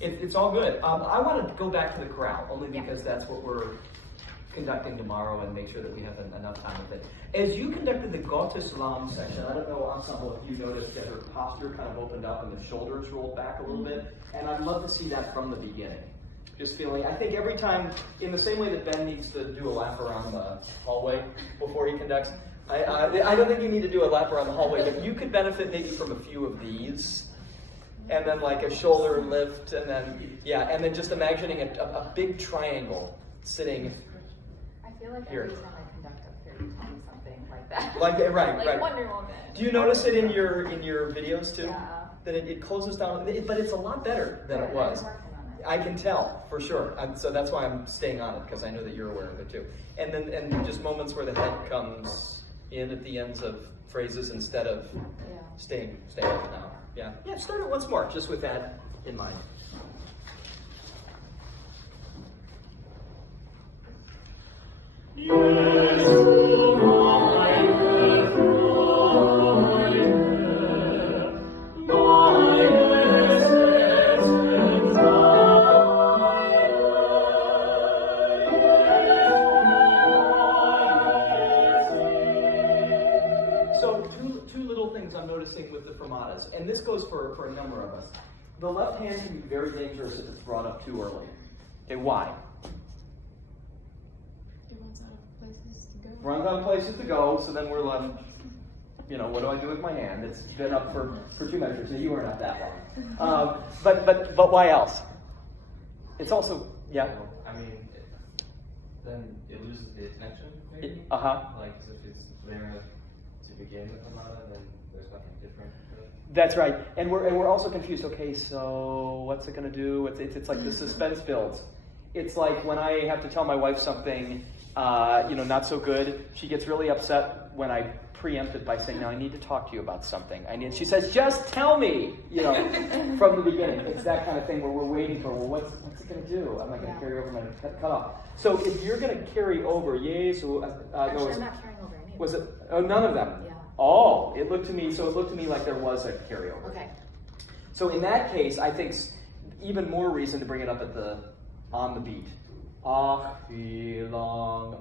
It's all good. I want to go back to the chorale, only because that's what we're conducting tomorrow and make sure that we have enough time with it. As you conducted the Gotteslam section, I don't know, Ensemble, if you noticed that her posture kind of opened up and the shoulders rolled back a little bit, and I'd love to see that from the beginning. Just feeling, I think every time, in the same way that Ben needs to do a lap around the hallway before he conducts, I don't think you need to do a lap around the hallway, but you could benefit maybe from a few of these. And then like a shoulder lift, and then, yeah, and then just imagining a big triangle sitting I feel like here. every time I conduct up here, you tell me something like that. Like that, right, like right. Wonder Woman. Do you notice it in your videos too? Yeah. That it closes down, but it's a lot better than it was. I'm working on it. I can tell, for sure. So that's why I'm staying on it, because I know that you're aware of it too. And then just moments where the head comes in at the ends of phrases instead of staying up now. Yeah, start it once more, just with that in mind. With the fermatas, and this goes for a number of us. The left hand can be very dangerous if it's brought up too early. Okay, why? It runs out of places to go. Runs out of places to go, so then we're left, what do I do with my hand? It's been up for 2 measures, so you weren't up that long. But why else? It's also, yeah? I mean, then it loses the attention, maybe? Like, if it's there to begin with fermata, then there's nothing different. That's right, and we're also confused. Okay, so what's it going to do? It's like the suspense builds. It's like when I have to tell my wife something, not so good. She gets really upset when I preempt it by saying, "No, I need to talk to you about something." She says, "Just tell me," from the beginning. It's that kind of thing where we're waiting for. Well, what's it going to do? Am I going to carry over my cut off? So if you're going to carry over, Actually, I'm not carrying over any. Was it? Oh, none of them. Yeah. Oh, it looked to me like there was a carryover. Okay. So in that case, I think even more reason to bring it up on the beat. Ach, wie lang,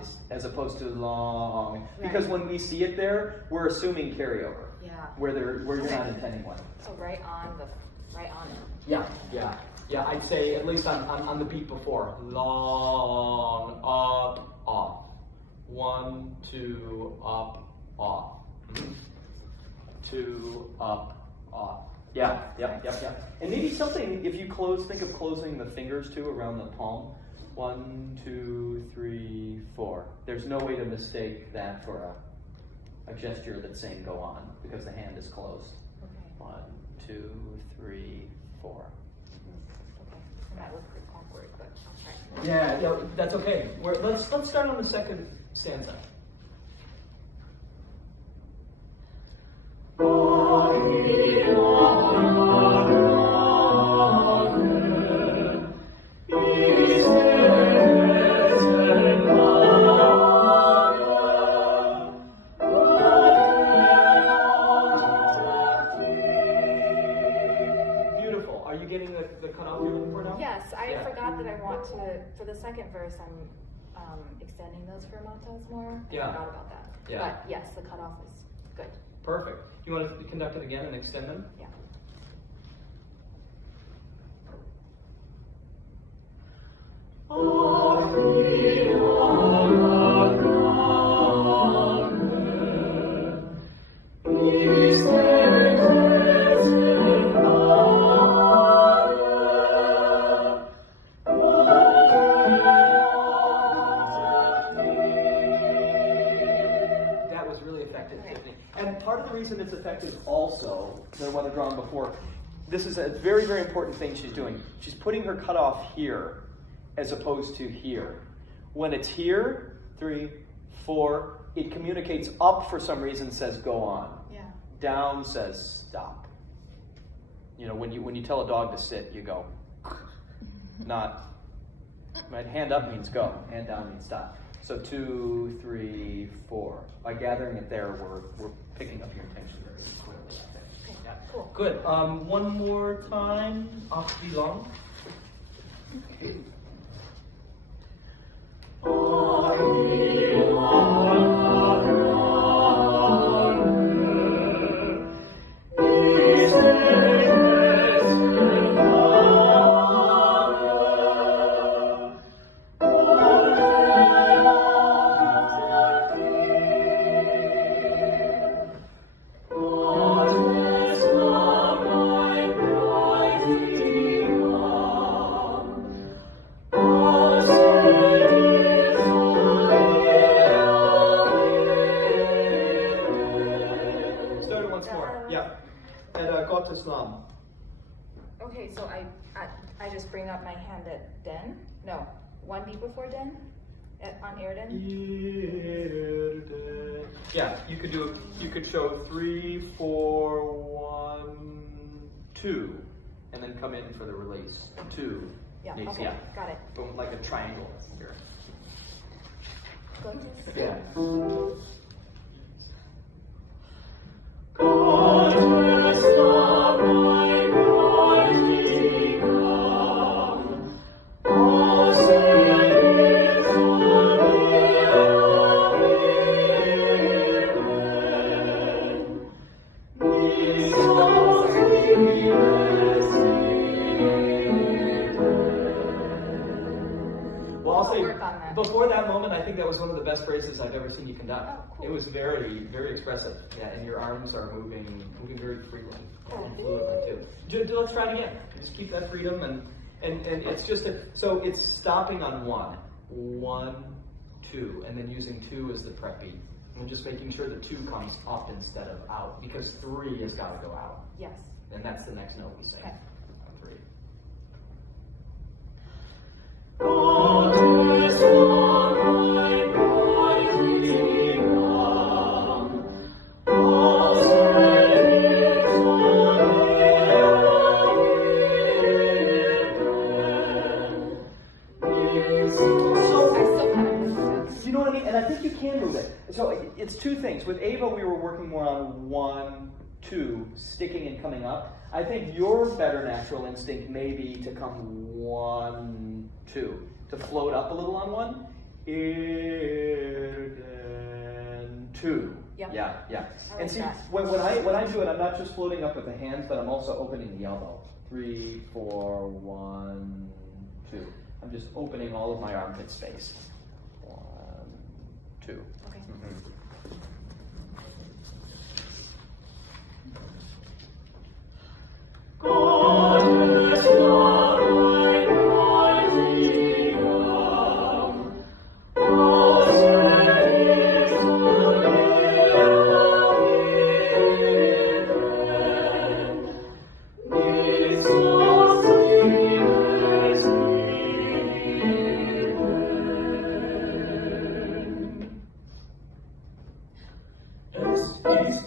is as opposed to long. Right. Because when we see it there, we're assuming carryover. Yeah. Where you're not intending one. So right on it. Yeah, I'd say at least on the beat before. Long, up, off. 1, 2, up, off. 2, up, off. Yeah. And maybe something, if you think of closing the fingers too around the palm. 1, 2, 3, 4. There's no way to mistake that for a gesture that's saying go on, because the hand is closed. Okay. 1, 2, 3, 4. That was pretty awkward, but I'll try. Yeah, that's okay. Let's start on the second stanza. Beautiful. Are you getting the cutoff you're looking for now? Yes, I forgot that I want to, for the second verse, I'm extending those fermatas more. I forgot about that. Yeah. But yes, the cutoff is good. Perfect. You want to conduct it again and extend them? Yeah. effective, Okay. Tiffany. And part of the reason it's effective also, the one I've drawn before, this is a very, very important thing she's doing. She's putting her cutoff here as opposed to here. When it's here, 3, 4, it communicates up for some reason, says go on. Yeah. Down says stop. You know, when you tell a dog to sit, you go. Not, right? Hand up means go, hand down means stop. So 2, 3, 4. By gathering it there, we're picking up your intention very clearly, I think. Okay, Yeah. cool. Good. One more time. Off belong. Islam. Okay, so I just bring up my hand at den. No, one beat before den, on Erden. Yeah, you could do. You could show 3, 4, 1, 2, and then come in for the release. 2. Yeah. Needs, Okay. yeah. Got it. Boom, like a triangle here. Good. Yeah. Before that moment, I think that was one of the best phrases I've ever seen you conduct. Oh, cool. It was very, very expressive. Yeah, and your arms are moving very freely and fluently too. Let's try it again. Just keep that freedom, and it's just so it's stopping on 1, 1, 2, and then using 2 as the prep beat, and just making sure the 2 comes up instead of out, because 3 has got to go out. Yes. And that's the next note we sing. Okay. On 3. You know what I mean? And I think you can move it. So it's 2 things. With Ava, we were working more on 1, 2, sticking and coming up. I think your better natural instinct may be to come 1, 2, to float up a little on 1. 2. Yep. Yeah. I And like see, that. when I do it, I'm not just floating up with the hands, but I'm also opening the elbow. 3, 4, 1, 2. I'm just opening all of my armpit space. 1, 2. Okay. Peace,